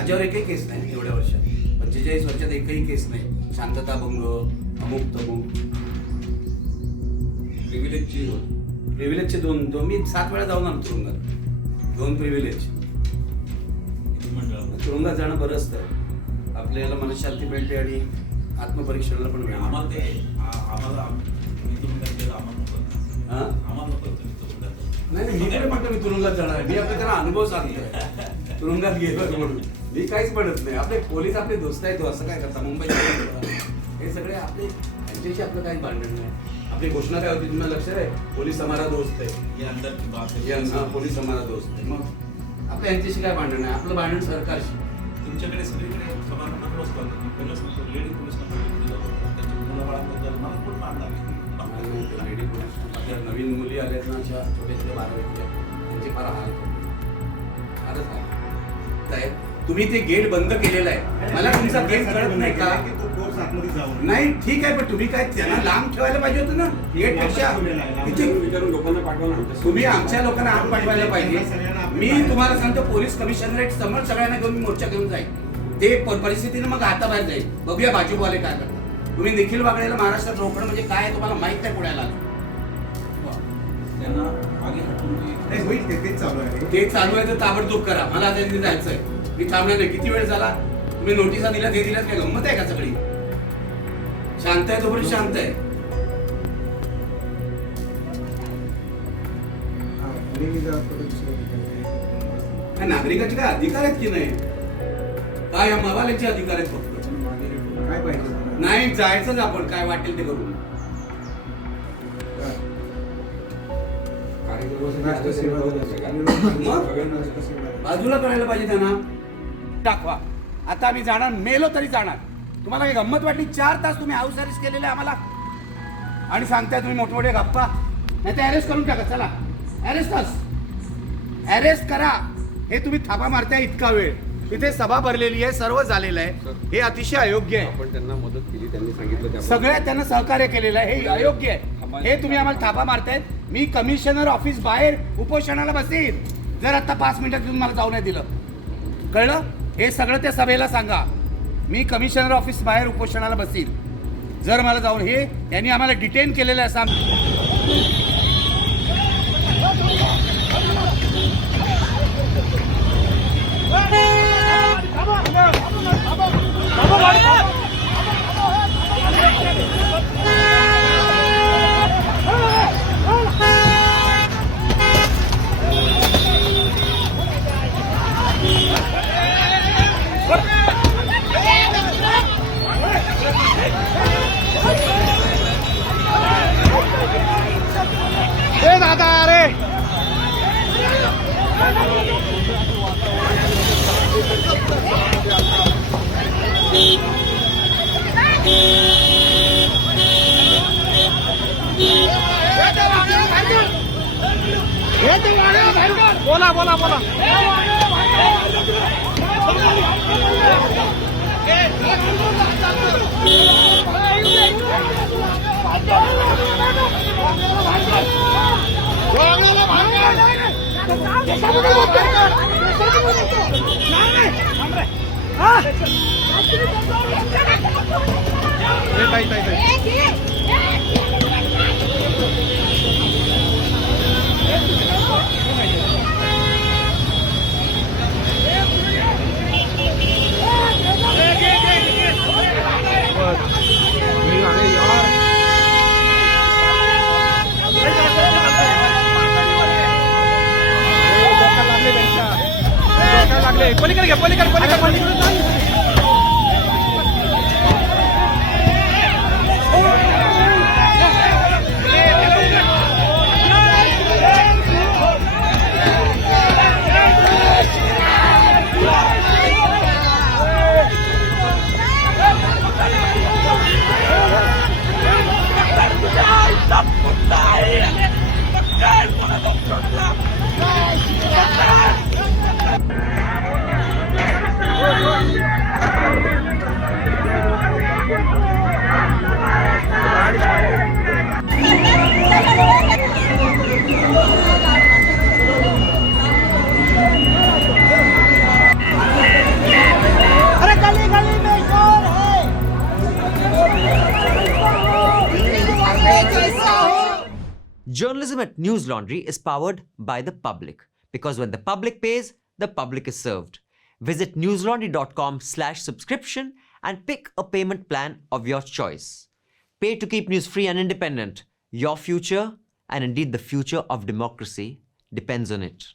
माझ्यावर एकही केस नाही एवढ्या वर्षात, 45 वर्षात एकही केस नाही. शांतता भंग, अमुक तमुक. प्रिव्हिलेजचे दोन मी 7 वेळा जाऊन आलो तुरुंगात. 2 प्रिव्हिलेज. तुरुंगात जाणं बरं असतं, आपल्याला मनशांती मिळते आणि आत्मपरीक्षणाला पण मिळेल. नाही मी पण म्हणतो मी तुरुंगात जाणार. मी आपल्या त्याला अनुभव सांगतोय तुरुंगात गेलो म्हणून. मी काहीच म्हणत नाही. आपले पोलीस आपले दोस्त आहेत, असं काय करता मुंबईत हे सगळे आपले, त्यांच्याशी आपलं काही भांडण नाही. आपली घोषणा काय होती तुम्हाला लक्षात आहे? पोलीस हमारा दोस्त आहे, पोलीस हमारा दोस्त आहे. मग आपल्या यांच्याशी काय भांडण आहे? आपलं भांडण सरकारशी. तुमच्याकडे सगळीकडे लेडी पोलीस लेडी पोलीस नवीन मुली आल्यात ना, अशा छोट्या छोट्या 12वीच्या, त्यांचे फार हाल फारच हाल. तुम्ही ते गेट बंद केलेलं आहे, मला तुमचा गेट कळत नाही का? नाही ठीक आहे, पण तुम्ही काय त्यांना लांब ठेवायला पाहिजे होतं ना गेट पेक्षा. लोकांना पाठवा. तुम्ही आमच्या लोकांना आत पाठवायला पाहिजे. मी तुम्हाला सांगतो पोलीस कमिशनरेट समोर सगळ्यांना घेऊन मी मोर्चा घेऊन जाईल. ते परिस्थितीने मग हाताबाहेर जाईल. बघूया भाजपवाले काय करतात. तुम्ही निखिल वागळेला महाराष्ट्रात रोखणं म्हणजे काय तुम्हाला माहित नाही पुण्याला. त्यांना मागे हटवून ते चालू आहे तर ताबडतोब करा. मला आता तिथे जायचंय, मी थांबणार नाही. किती वेळ झाला? तुम्ही नोटिसा दिल्या, ते दिल्यात, काय गंमत आहे का सगळी? शांत आहे तोपर्यंत शांत आहे. नागरिकाचे काय अधिकार आहेत की नाही? काय मवाल्याचे अधिकार आहेत फक्त? काय पाहिजे? नाही जायचंच आपण, काय वाटेल ते करून. बाजूला करायला पाहिजे त्यांना. दाखवा. आता आम्ही जाणार, मेलो तरी जाणार. तुम्हाला काही गंमत वाटली? 4 तास तुम्ही हाऊस अरेस्ट केलेले आम्हाला आणि सांगताय तुम्ही मोठमोठे गप्पा. नाही ते अरेस्ट करून टाका. चला अरेस्ट करा. हे तुम्ही थापा मारताय इतका वेळ. इथे सभा भरलेली आहे, सर्व झालेलं आहे. हे अतिशय अयोग्य आहे. आपण त्यांना मदत केली, त्यांनी सांगितलं सगळ्या त्यांना सहकार्य केलेलं आहे. हे अयोग्य आहे. हे तुम्ही आम्हाला थापा मारतायत. मी कमिशनर ऑफिस बाहेर उपोषणाला बसेल जर आता 5 मिनिटात तुम्ही मला जाऊ नाही दिलं. कळलं? हे सगळं त्या सभेला सांगा. मी कमिशनर ऑफिस बाहेर उपोषणाला बसेल जर मला जाऊन. हे यांनी आम्हाला डिटेन केलेलं आहे. दादा अरे बोला बोला बोला. पलीकडे घ्या, पलीकडे Journalism at News Laundry is powered by the public, because when the public pays, the public is served. Visit newslaundry.com/subscription and pick a payment plan of your choice. Pay to keep news free and independent. Your future, and indeed the future of democracy, depends on it.